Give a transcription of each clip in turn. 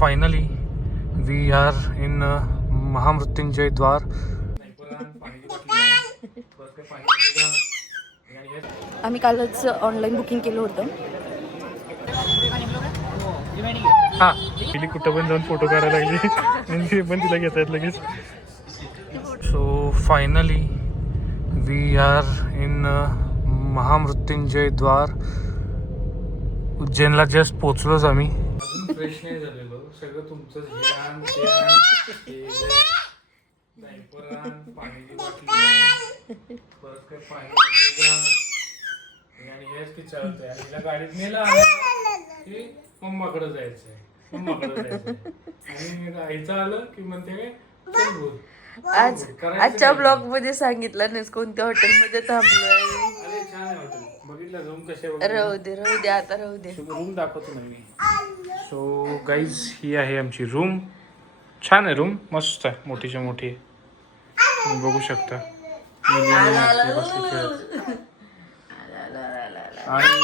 Finally we are in Mahamrityunjay द्वार. आम्ही कालच ऑनलाईन बुकिंग केलं होतं. हा गेली कुठं पण जाऊन फोटो काढायला लागली आणि पण तिला घेता येत लगेच. So finally we are in Mahamrityunjay Dwar. उज्जैनला जस्ट पोचलोच आम्ही. अजून फ्रेश नाही झालेलो. सगळं तुमचं पाण्याची बाटली परत काय पाणी आणि हेच ती चालतंय. आणि हिला गाडीत नेला की मम्माकडे जायचंय आणि आईचं आलं की म्हणते चल बोल. आज आजच्या ब्लॉग मध्ये सांगितलं नाहीस कोणत्या हॉटेलमध्ये थांबलोय. अरे छान आहे हॉटेल. बघितलं रूम कसे राहू दे आता राहू दे. रूम दाखवतो ना मी. सो गाईज ही आहे आमची रूम. छान आहे रूम, मस्त आहे, मोठीच्या मोठी आहे. तुम्ही बघू शकता. आणि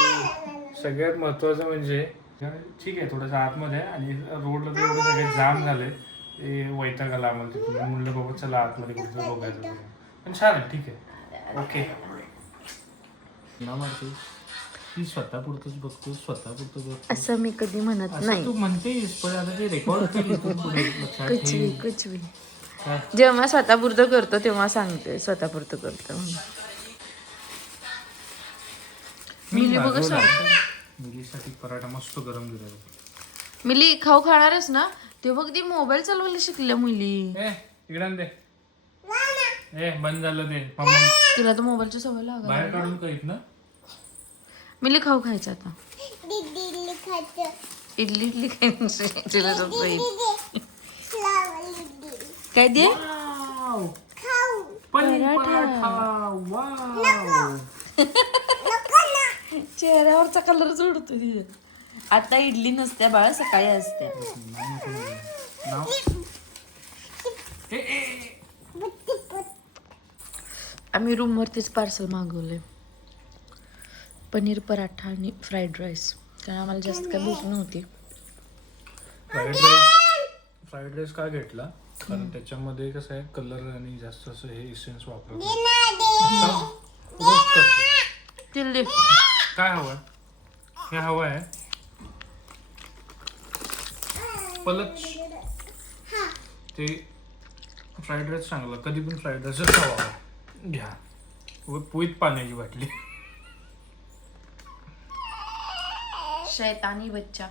सगळ्यात महत्वाचं म्हणजे ठीक आहे थोडंसं आतमध्ये आहे आणि रोडला तर एवढं सगळे जाम झाले ते वैताग आला आम्हाला. तिथून म्हणलं बाबा चला आतमध्ये कुठं बघायचं पण छान आहे. ठीक आहे ओके. ना मारते ती स्वतः पुरतच बघतो असं मी कधी म्हणत नाही. तू म्हणतेस पण आता ते रेकॉर्ड कचवी जेव्हा स्वतःपुरतं करतो तेव्हा सांगते स्वतःपुरतं करतो म्हणून. मिली बघ मिलीसाठी पराठा मस्त गरम दिला. मिली खाऊ खाणारच ना ते बघ ती मोबाईल चालवायला शिकल्या मुली. इकडे दे बंद झालं ते. तिला तर मोबाईलची सवय लागली. बाहेर काढून करीत ना. मिली खाऊ खायचं आता. इडली खायची तिला काय दे चेहऱ्यावरचा कलर जोडतो तिथे. आता इडली नसत्या बाळा, सकाळी असते. आम्ही रूम वरतीच पार्सल मागवले. पनीर पराठा आणि फ्राईड राईस. कारण आम्हाला जास्त काही भूक नव्हती. फ्राईड राईस का घेतला कारण त्याच्यामध्ये कसं आहे कलर आणि जास्त असं हे इसेन्स वापरतो. काय हवं हे हवं आहे पलच ते फ्राईड राईस चांगला. कधी पण फ्राईड राईसच हवा घ्या. पोईत पाण्याची बाटली. शैतानी बच्चा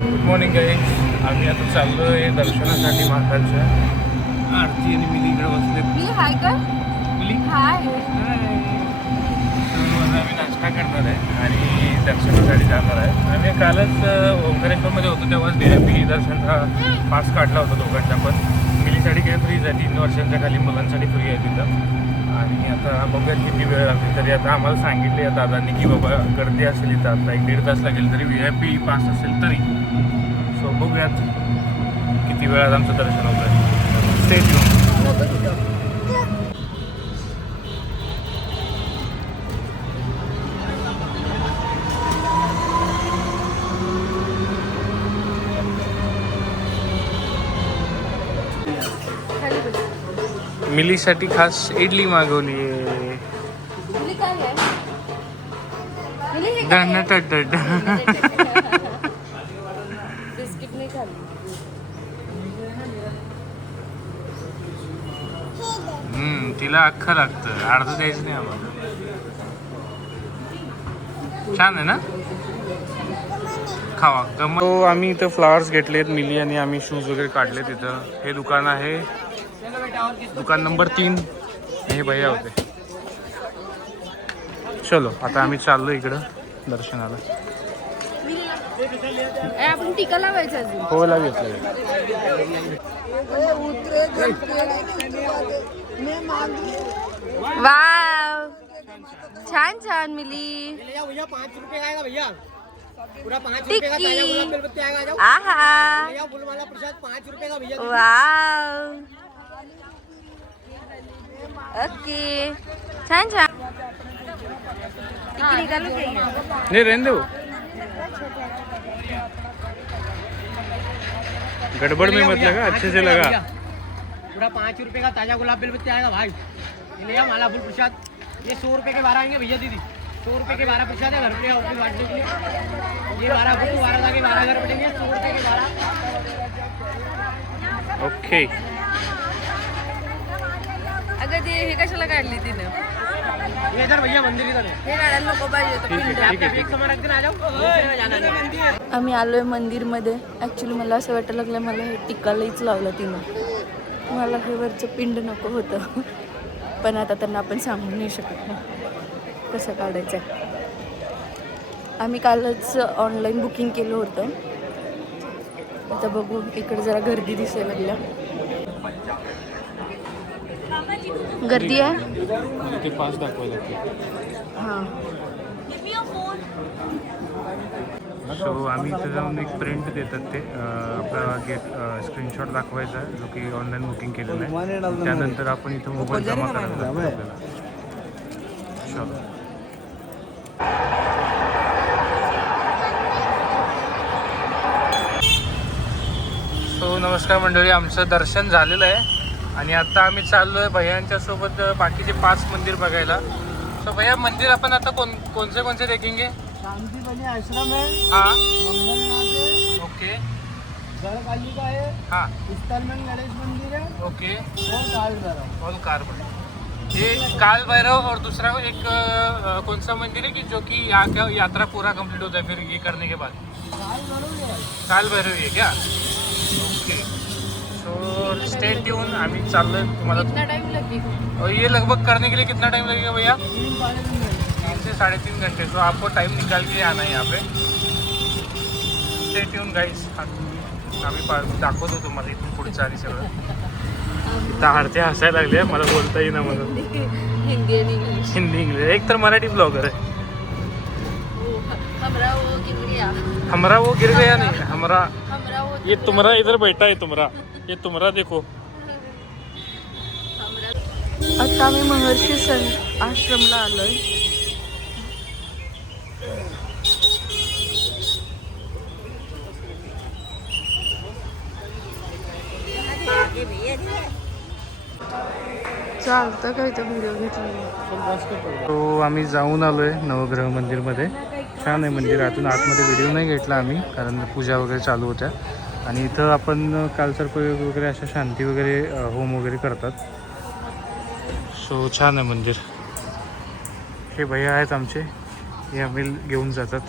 गुड मॉर्निंग गाईज. आम्ही आता चाललोय दर्शनासाठी महाकालच्या. आरती आणि मिली इकडे बसले. हाय कर मिली हाय. आम्ही नाश्ता करणार आहे आणि दर्शनासाठी जाणार आहे. आम्ही कालच ओंकारेश्वरमध्ये होतो तेव्हाच VIP दर्शनचा पास काढला होता दोघांचा. पण मिलीसाठी काय फ्रीज आहे. 3 वर्षांच्या खाली मुलांसाठी फ्री आहे तिथं. आणि आता बघूयात किती वेळ लागेल. तरी आता आम्हाला सांगितले दादांनी की बाबा गर्दी असेल इथं आता 1-1.5 तास लागेल तरी VIP पास असेल तरी. सो बघूयात किती वेळात आमचं दर्शन होतं आहे. Stay tune. मिलीसाठी खास इडली मागवली आहे. बिस्किट नाही खाल्ली. तिला अख्खं लागतं, अर्ध द्यायचं नाही आम्हाला. छान आहे ना खावा. तो आम्ही इथं फ्लावर्स घेतलेत मिली आणि आम्ही शूज वगैरे काढले तिथं. हे दुकान आहे दुकान नंबर 3. हे भैया होते. चलो आता आम्ही चाललो इकडं दर्शनाला. आपण टीका लावायचं अजून. हो घेतलं. वाव छान छान मिली. टिक्की आहा वाव ओके छान छान नहीं रहने दो, गड़बड़ में मत लगा, अच्छे से लगा। पूरा 5 रुपए का ताजा गुलाब बेलपत्ती आएगा भाई। ये ले माला फूल प्रसाद, ये 100 रुपए के 12 आएंगे भैया दीदी। 100 रुपए के 12 प्रसाद है घर पे ऑफिस बांटने के लिए। ये 12 फूल 12 के 12 घर पड़ेंगे, 100 रुपए के 12। ओके अगं ते हे कशाला काढली तिने ये इधर भैया मंदिर इधर है। हे काढायला नको पाहिजे होतं. ठीक है ठीक है एक समय रख देना, आ जाओ जाना है। आम्ही आलोय मंदिरमध्ये. ॲक्च्युली मला असं वाटायला लागलं मला हे टिक्कालाच लावलं तिनं. मला हे वरचं पिंड नको होतं पण आता त्यांना आपण सांगू नाही शकत ना कसं काढायचं आहे. आम्ही कालच ऑनलाईन बुकिंग केलं होतं. आता बघू इकडे जरा गर्दी दिसायला लागल्या. गर्दी आहे ते पास दाखवायला लागते. हां सो आम्ही इथं जाऊन एक प्रिंट देतात ते आपला स्क्रीनशॉट दाखवायचा जो की ऑनलाईन बुकिंग केलेलं आहे. त्यानंतर आपण इथं मोबाईल जमा करायला लागतो आपल्याला. चलो सो नमस्कार मंडळी, आमचं दर्शन झालेलं आहे आणि आता आम्ही चाललोय भैयांच्या सोबत बाकीचे 5 मंदिर बघायला. सो भैया मंदिर अपन आता कोणते देखेंगे? शांति बनी आश्रम है, हाँ मंगलनाथ है, ओके गढ़काली का है, हाँ इस्तालमन गणेश मंदिर है ओके और काल भैरव। और कार ये काल भैरव और दूसरा एक कौन सा मंदिर है कि जो कि यहाँ का यात्रा पूरा कंप्लीट होता है फिर ये करने के बाद? काल भैरव है। काल भैरव ये क्या? Okay so stay tune. आम्ही चाललोय तुम्हाला. कितना टाइम लगेगा? और ये लगभग करने के लिए कितना टाइम लगेगा भैया? 3 से 3.5 घंटे. तो आपको टाइम निकाल के आना है यहाँ पे. Stay tune guys. आम्ही दाखवतो तुम्हाला इथून पुढचं आणि सगळं. इथं आरती हसायला लागली आहे, मला बोलता येईना म्हणून. हिंदी आणि इंग्लिश. हिंदी इंग्लिश. एक तर मराठी ब्लॉगर है. हमरा वो गिर गया. हमरा वो गिर गया नहीं, हमरा हमरा वो ये तुम्हारा इधर बैठा है. तुम्हारा ये तुम्हारा देखो. आता आम्ही महर्षी संत आश्रमला आलोय. चालतं काय तो व्हिडिओ घेतला. तो आम्ही जाऊन आलोय नवग्रह मंदिरमध्ये. छान आहे मंदिर. आतमध्ये व्हिडिओ नाही घेतला आम्ही कारण पूजा वगैरे चालू होत्या. आणि इथं आपण कालसर्पयोग वगैरे अशा शांती वगैरे होम वगैरे करतात. सो छान आहे मंदिर. हे भैया आहेत आमचे, हे आम्ही घेऊन जातात.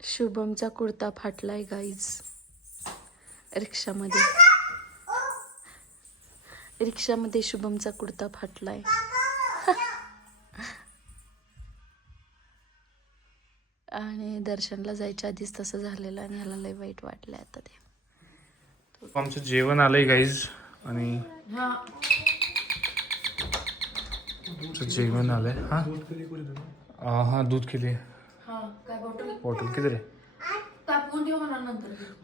शुभमचा कुर्ता फाटलाय गाईज. रिक्षामध्ये शुभमचा कुर्ता फाटलाय. आणि दर्शनला जायच्या आधीच तसं झालेलं आणि ह्याला लय वाईट वाटलं आता ते. आमचं जेवण आलंय गाईज आणि जेवण आलंय. हां हां दूध किती आहे? बॉटल किती रे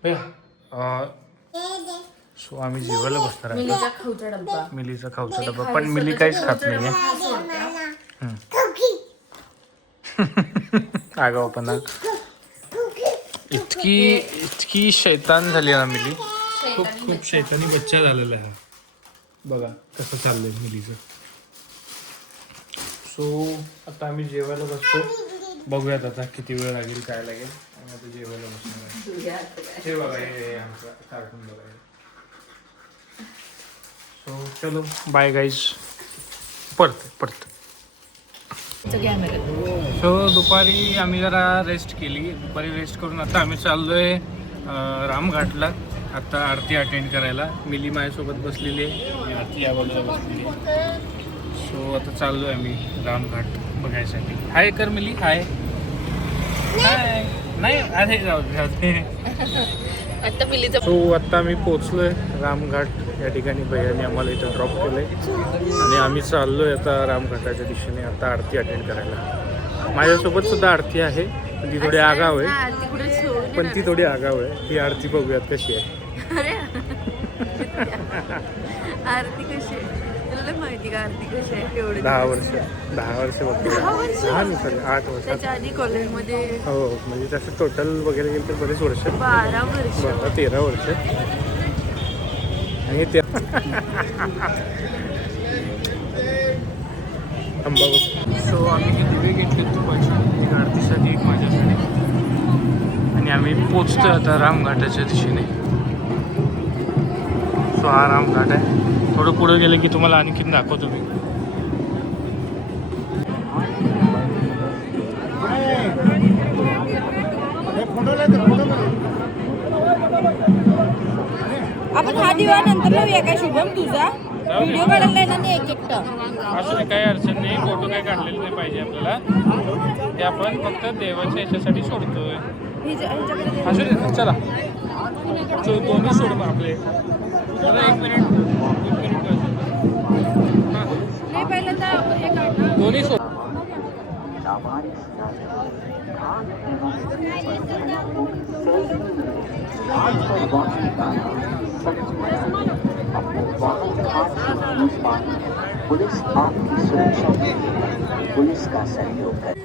भैया? सो आम्ही जेवायला बसणार आहे. मिलीचा खाऊचा डब्बा. पण मिली काहीच खात नाही आहे. आगाऊपणा. इतकी शैतान झाली ना मिली. खूप शैतानी बच्चा झालेला आहे. बघा कसं चाललंय मिलीचं. सो आता आम्ही जेवायला बसतो. बघूयात आता किती वेळ लागेल काय लागेल. आणि आता जेवायला बसणार आहे. हे बघा हे आमचं कार्टून बघा. सो चलो बाय गाईज. पडतं. सो दुपारी आम्ही जरा रेस्ट केली. दुपारी रेस्ट करून आता आम्ही चाललोय रामघाटला. आता आरती अटेंड करायला. मिली माझ्यासोबत बसलेली आहे, आरती या बाजूला बसलेली आहे. सो आता चाललोय आम्ही रामघाट बघायसाठी. हाय कर मिली. हाय नाही अरे जाऊ आता मिलीचा. सो आता आम्ही पोचलोय रामघाट या ठिकाणी. भैयाने आम्हाला इथं ड्रॉप केलंय आणि आम्ही चाललोय आता रामघाटाच्या दिशेने आता आरती अटेंड करायला. माझ्यासोबत सुद्धा आरती आहे पण ती थोडी आगाव आहे. ही आरती बघूयात कशी आहे. आरती कशी आहे तुला नाही माहिती का आरती कशी आहे एवढे 10 वर्ष बघतो. 10 वर्ष 8 वर्ष. त्याच्या आधी कॉलेजमध्ये हो म्हणजे तसं टोटल वगैरे गेलं तर बरेच वर्ष. 12 वर्ष आता 13 वर्ष आणि ते सो आम्ही हे दिवे घेतले तुपाची, एक आरतीसाठी एक माझ्यासाठी, आणि आम्ही पोचतो आता रामघाटाच्या दिशेने. सो हा रामघाट आहे. थोडं पुढं गेलं की तुम्हाला आणखीन दाखवतो मी. आपण हा दिवा नंतर लावूया काय शुभम तुझा व्हिडिओ काढायला येणार नाही एक एकटा असं काही अडचण नाही, फोटो काही काढलेलं नाही पाहिजे आपल्याला. ते आपण फक्त देवाच्या याच्यासाठी सोडतोय. असू दे चला. दोन्ही सोड मग आपले. जरा एक मिनिट नाही पहिल्यांदा दोन्ही सोड. पुलिस आपकी सुरक्षा के लिए पुलिस का सहयोग करे.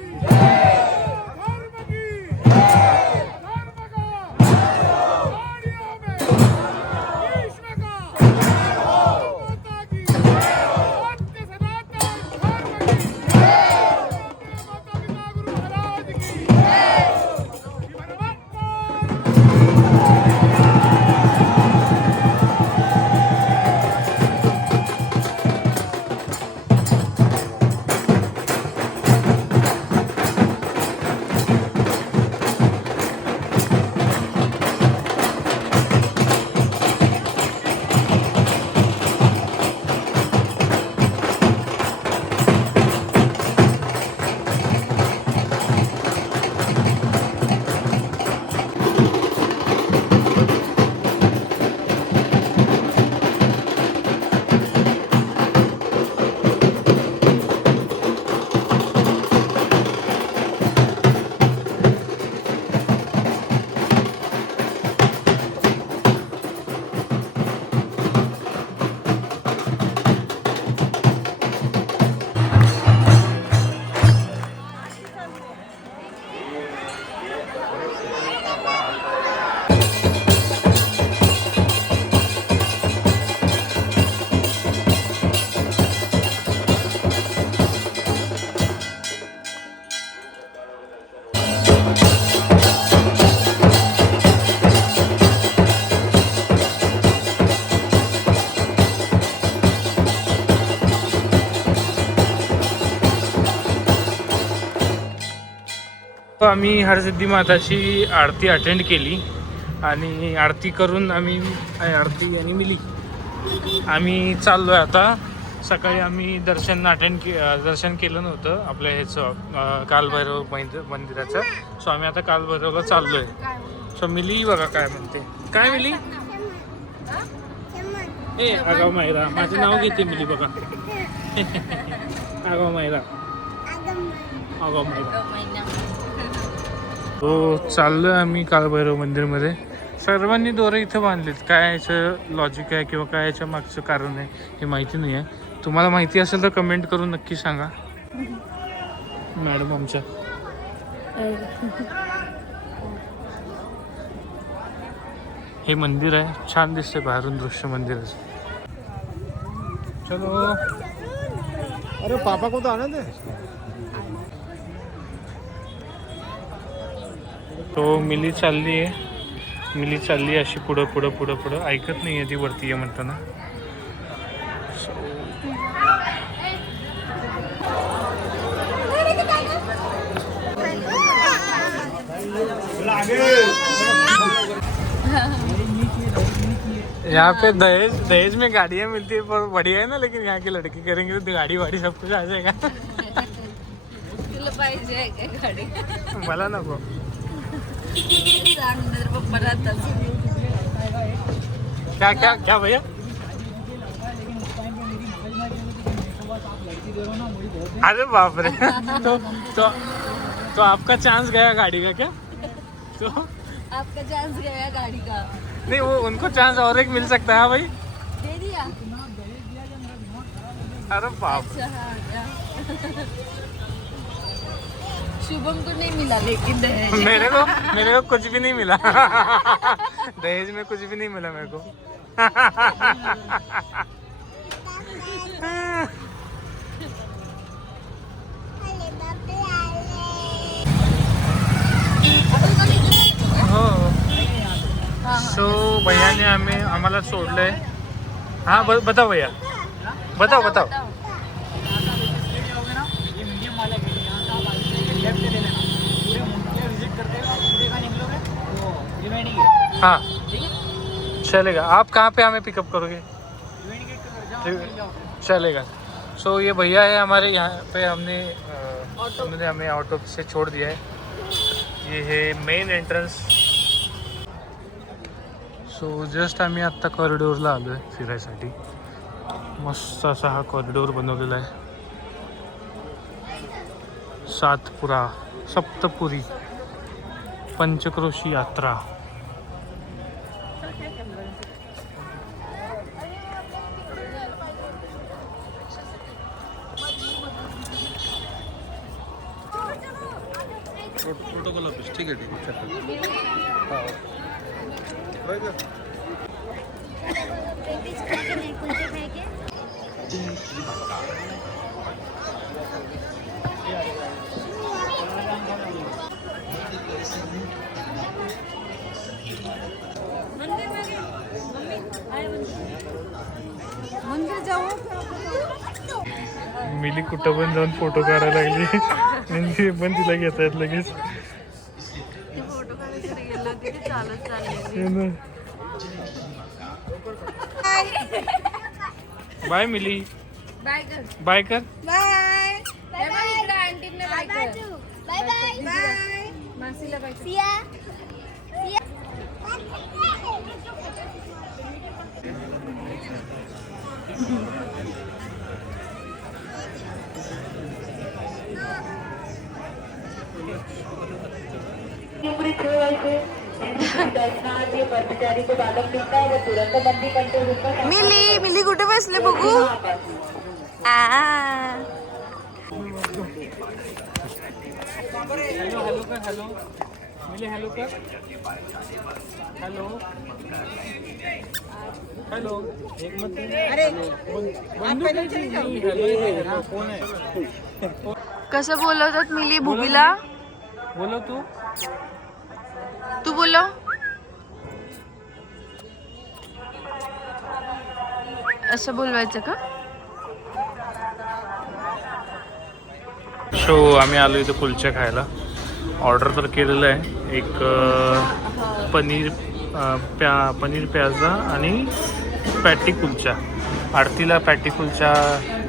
आम्ही हरसिद्धी माताची आरती अटेंड केली आणि आरती करून आरती आणि मिली आम्ही चाललो आहे आता. सकाळी आम्ही दर्शन केलं नव्हतं आपल्या ह्याचं कालभैरव मंदिराचं. सो आम्ही आता कालभैरवला चाललो आहे. सो मिली बघा काय म्हणते. काय मिली? ए आगाव मायरा, माझं नाव घेते मिली बघा. आगाव मायरा, आगाव मायरा. हो चाललोय आम्ही कालभैरव मंदिरमध्ये. सर्वांनी दोरे इथं बांधलेत. काय याचं लॉजिक आहे किंवा काय याच्या मागचं कारण आहे हे माहिती नाही आहे. तुम्हाला माहिती असेल तर कमेंट करून नक्की सांगा मॅडम आमच्या. हे मंदिर आहे, छान दिसते बाहेरून दृश्य मंदिराचं. चलो. अरे पापा को तो आनंद है. तो मिली चालली आहे अशी पुढं पुढं पुढं पुढं. ऐकत नाही आहे ती वरती आहे म्हणताना. यहाँ पे दहेज में गाड़ियाँ मिलती है पर बढ़िया है ना. लेकिन यहाँ की लड़की करेंगे तो गाड़ी वाड़ी सब कुछ आ जाएगा. तुला पाहिजे काय गाडी? मला नको. क्या क्या क्या भैया? अरे बाप रे. तो आपका चांस गया गाड़ी का क्या? तो आपका चांस गया गाड़ी का. नहीं वो उनको चांस और एक मिल सकता है भाई. दे दिया. अरे बाप, शुभम को नहीं मिला लेकिन दहेज। मेरे को कुछ भी नहीं मिला। दहेज में कुछ भी नहीं मिला मेरे को। हो सो भैयाने आम्हाला सोडलंय। हाँ बताओ भैया, बताओ। ये मीडियम वाला गेट है, यहाँ से आप लेफ्ट ले लेना, पूरे मुंबई विजिट करते हुए आप पूरे का निकलोगे तो त्रिवेणी गेट, हाँ ठीक है? चलेगा। आप कहाँ पे हमें पिकअप करोगे? त्रिवेणी गेट पे जाओ, त्रिवे- निकल जाओ। चलेगा। सो ये भैया है हमारे यहाँ पे, उन्होंने हमें ऑटो से छोड़ दिया है। ये है मेन एंट्रन्स। सो जस्ट आम्ही आत्ता कॉरिडोरला आलो आहे फिरायसाठी। मस्त असा हा कॉरिडोर बनवलेला आहे। सातपुरा, सप्तपुरी, पंचक्रोशी यात्रा। प्रोटोकॉल ऑफिस, ठीक आहे मंदिर जाऊ। मिली कुठं पण जाऊन फोटो काढायला लागली आणि ते पण तिला घेता येत लगेच। फोटो काढायसाठी गेलो तिथे चालत चालले। हे ना. बाय मिली, बाय कर, बाय कर। Bye bye. इकडे आंटीने बाय कर, बाय बाय बाय। मासीला बाय कर। मिली कुठे बसले बघू। हेलो कर, हेलो मिली, हेलो कर, हेलो हेलो। एक मत फोन आहे। कसं बोलवतात मिली भूमीला? बोलो तू बोलो। असं बोलवायचं का? सो आम्ही आलो इथं कुलच्या खायला। ऑर्डर तर केलेलं आहे, एक पनीर प्याजा आणि पॅटी कुलचा। आरतीला पॅटी कुलचा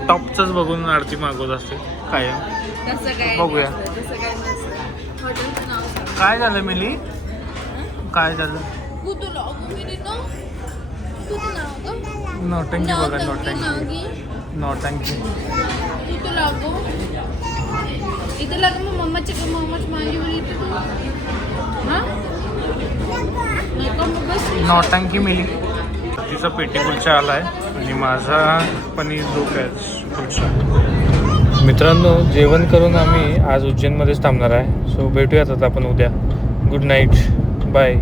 टॉपचंच बघून आरती मागवत असते कायम। तसं काय बघूया तसं काय नसतं। हॉटेलचं नाव सांग. काय झालं मिली, काय झालं? नौटंकी बघा, नौटंकी नौटंकी। इथं लाग मग मम्माची मागे बोलली की तू हां नको मग बस। नौटंकी मिली। तिचा पेटी कुलचा आला आहे आणि माझा पनीर दो प्याज कुलचा। मित्रांनो, जेवण करून आम्ही आज उज्जैनमध्येच थांबणार आहे। सो भेटूयात आता आपण उद्या। Good night, bye.